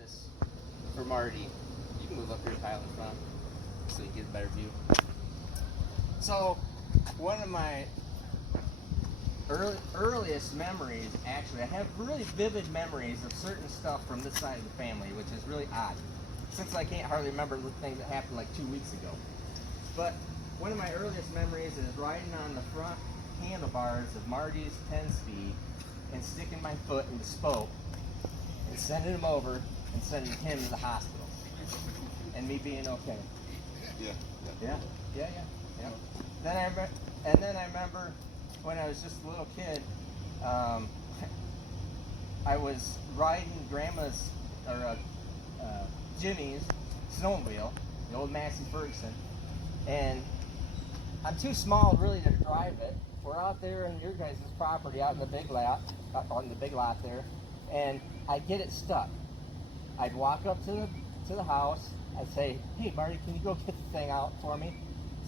this for Marty. You can move up here, Kyle, in front, so you get a better view. So, one of my earliest memories, actually, I have really vivid memories of certain stuff from this side of the family, which is really odd, since I can't hardly remember the things that happened like 2 weeks ago. But one of my earliest memories is riding on the front handlebars of Marty's 10-speed and sticking my foot in the spoke and sending him over and sending him to the hospital, and me being okay. Yeah. Then I remember when I was just a little kid, I was riding Grandma's or Jimmy's snowmobile, the old Massey Ferguson, and I'm too small really to drive it. We're out there in your guys' property, out in the big lot, there, and I'd get it stuck. I'd walk up to the house. I'd say, "Hey, Marty, can you go get the thing out for me?"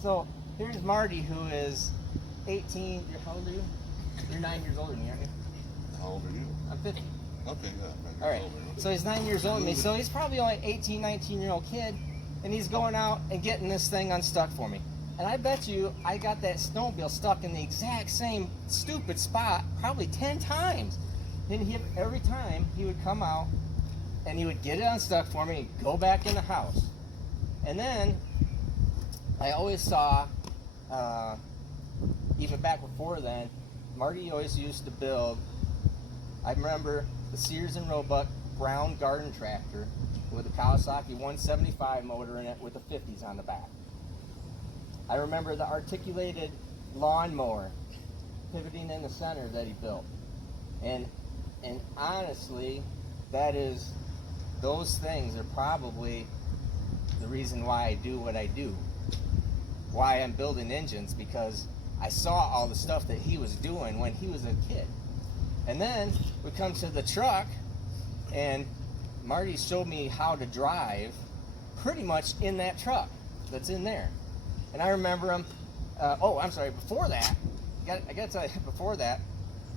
So here's Marty, who is 18. How old are you? You're 9 years older than me, aren't you? How old are you? I'm 50. Okay, yeah. All right. So he's 9 years older than me. So he's probably only 18, 19-year-old kid, and he's going out and getting this thing unstuck for me. And I bet you I got that snowmobile stuck in the exact same stupid spot probably 10 times. And every time he would come out and he would get it unstuck for me and go back in the house. And then I always saw, even back before then, Marty always used to build, I remember the Sears and Roebuck brown garden tractor with a Kawasaki 175 motor in it with the 50s on the back. I remember the articulated lawnmower pivoting in the center that he built. And honestly, those things are probably the reason why I do what I do. Why I'm building engines, because I saw all the stuff that he was doing when he was a kid. And then we come to the truck, and Marty showed me how to drive pretty much in that truck that's in there. And I remember him, before that, I got to tell you, before that,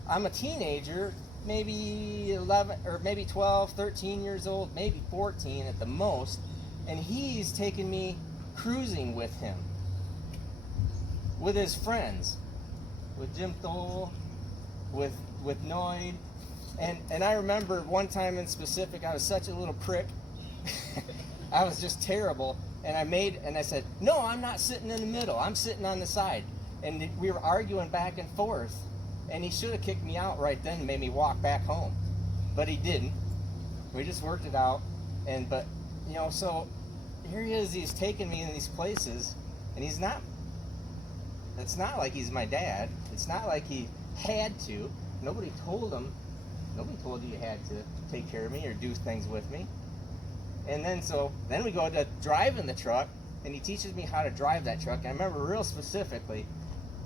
I'm a teenager, maybe 11, or maybe 12, 13 years old, maybe 14 at the most, and he's taking me cruising with him, with his friends, with Jim Thole, with Noyd, and I remember one time in specific, I was such a little prick, I was just terrible, and I said, "No, I'm not sitting in the middle, I'm sitting on the side," and we were arguing back and forth, and he should have kicked me out right then and made me walk back home, but he didn't. We just worked it out, so here he is, he's taking me in these places, and it's not like he's my dad, it's not like he had to, nobody told you you had to take care of me or do things with me. And then we go to driving the truck, and he teaches me how to drive that truck. And I remember real specifically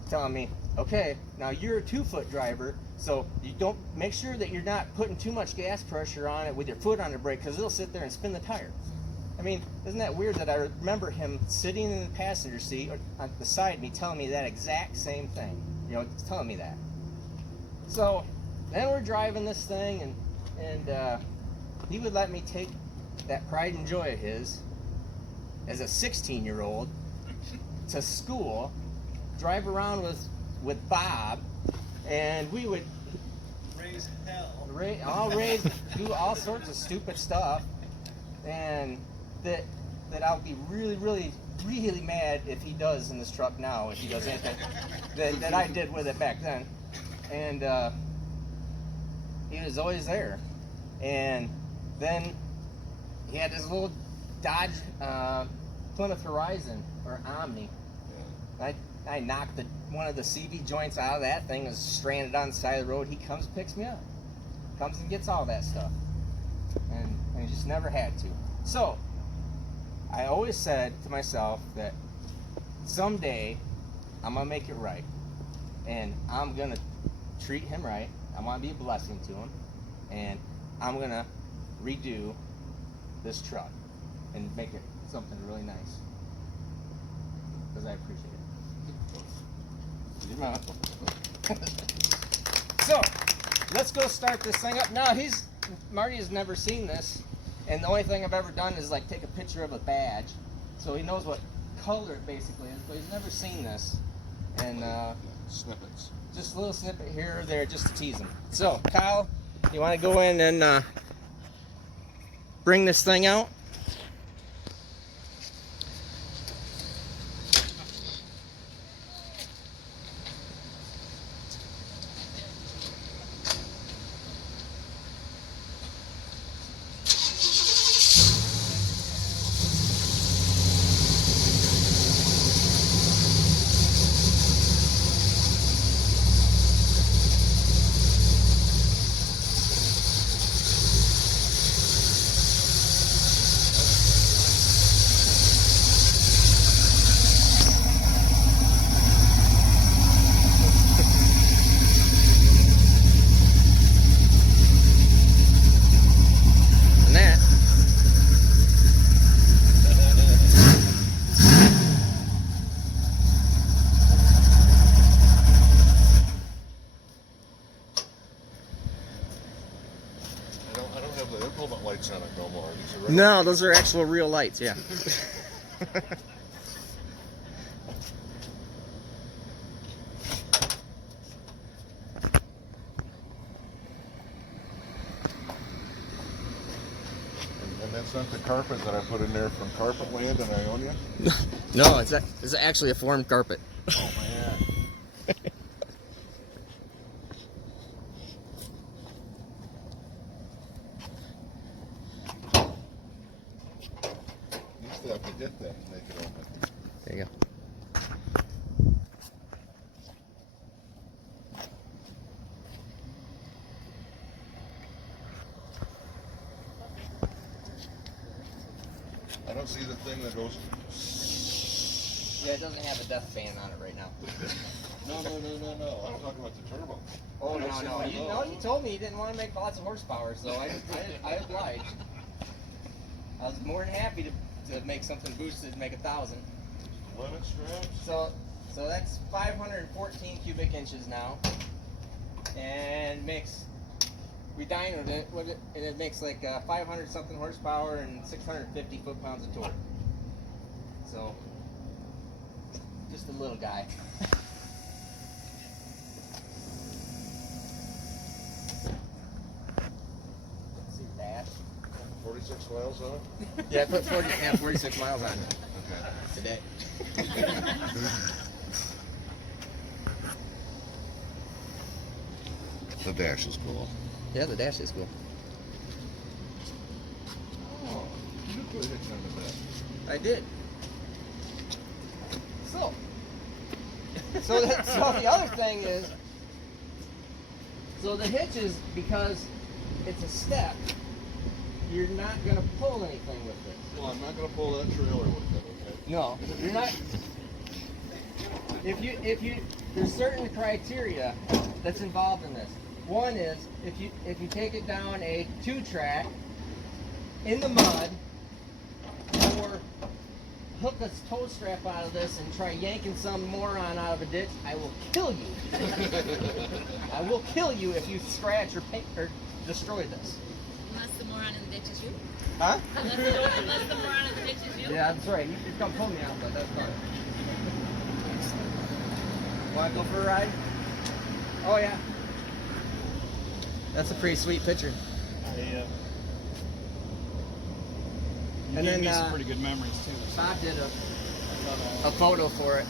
telling me, "Okay, now you're a 2-foot driver, so you don't make sure that you're not putting too much gas pressure on it with your foot on the brake, because it'll sit there and spin the tire." I mean, isn't that weird that I remember him sitting in the passenger seat or beside me telling me that exact same thing, telling me that. So then we're driving this thing, and he would let me take that pride and joy of his as a 16-year-old to school, drive around with Bob, and we would raise hell. Do all sorts of stupid stuff, and that I'll be really, really, really mad if he does in this truck now, if he does anything that I did with it back then. And he was always there. And then he had this little Dodge Plymouth Horizon, or Omni. I knocked one of the CV joints out of that thing, was stranded on the side of the road. He comes and picks me up. Comes and gets all that stuff. And he just never had to. So, I always said to myself that someday I'm going to make it right. And I'm going to treat him right. I want to be a blessing to him. And I'm going to redo this truck and make it something really nice. Because I appreciate it. So, let's go start this thing up. Now, Marty has never seen this. And the only thing I've ever done is like take a picture of a badge, so he knows what color it basically is. But he's never seen this, and Snippets. just a little snippet here or there just to tease him. So Kyle, you want to go in and bring this thing out? I don't have the implement lights on it no more. These are No, those are actual real lights, yeah. And that's not the carpet that I put in there from Carpet Land in Ionia? No, it's actually a formed carpet. Oh, man. Used to have to dip that to make it open. There you go. I don't see the thing that goes. Yeah, it doesn't have a death fan on it right now. No. I'm talking about the turbo. Oh, I don't see no. one of You those. know, you told me you didn't want to make lots of horsepower, so I obliged. I was more than happy to make something boosted and make 1,000. Limit straps? So that's 514 cubic inches now, and we dynoed it, and it makes like 500 something horsepower and 650 foot-pounds of torque. So, just a little guy. See the dash? 46 miles on it? Yeah, I put 46 miles on it Okay. today. The dash is cool. Yeah, the dash is cool. Oh, you did put a hitch on the back. I did. So the other thing is, so the hitch is, because it's a step, you're not going to pull anything with this. Well, I'm not going to pull that trailer with it, okay? No, you're not. If you, there's certain criteria that's involved in this. One is if you take it down a 2-track in the mud, or hook a tow strap out of this and try yanking some moron out of a ditch, I will kill you. I will kill you if you scratch or paint or destroy this. Unless the moron in the ditch is you. Huh? Unless the moron in the ditch is you. Yeah, that's right. You can come pull me out, but that's fine. Want to go for a ride? Oh yeah. That's a pretty sweet picture. You And gave then me some pretty good memories too. Bob did a photo for it.